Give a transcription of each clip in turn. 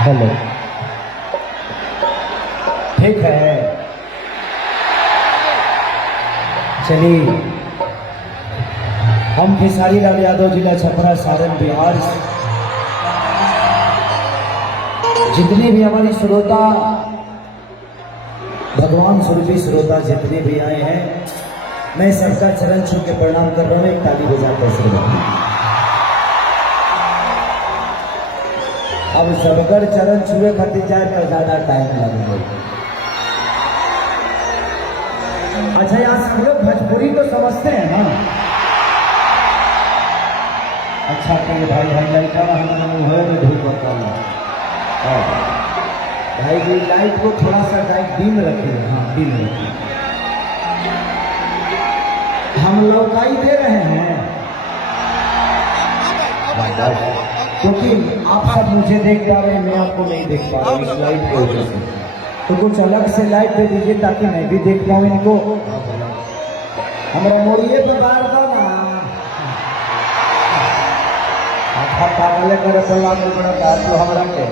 Hello, ठीक है। चलिए, हम खेसारी लाल यादव, जिला छपरा, सारण, बिहार से जितने भी हमारी श्रोता, भगवान स्वरूपी श्रोता जितने भी आए हैं, मैं सबका चरण छू के प्रणाम कर रहा हूँ। एक ताली बजाकर श्रोता। अब सबकर चरण छुए खातिर जाए तो ज्यादा टाइम लगेगा। अच्छा, यहाँ सब लोग भोजपुरी तो समझते हैं ना? अच्छा कहिए भाई, भाई लड़का में धूप होता है भाई जी। लाइट को थोड़ा सा डिम रखिए। हाँ, डिम रखिए। हम लौकाई दे रहे हैं क्योंकि आप सब मुझे देख पा रहे हैं, मैं आपको नहीं देख पा रहा हूँ इस लाइट की वजह से। तो कुछ अलग से लाइट दे दीजिए ताकि मैं भी देख पाऊँ इनको। हमारा मोड़िए तो बार बार पागल कर बड़ा तो हमारा के।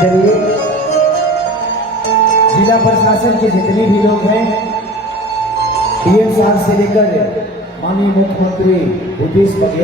चलिए, जिला प्रशासन के जितने भी लोग हैं, डीएम साहब से लेकर माननीय मुख्यमंत्री भूपेश बघेल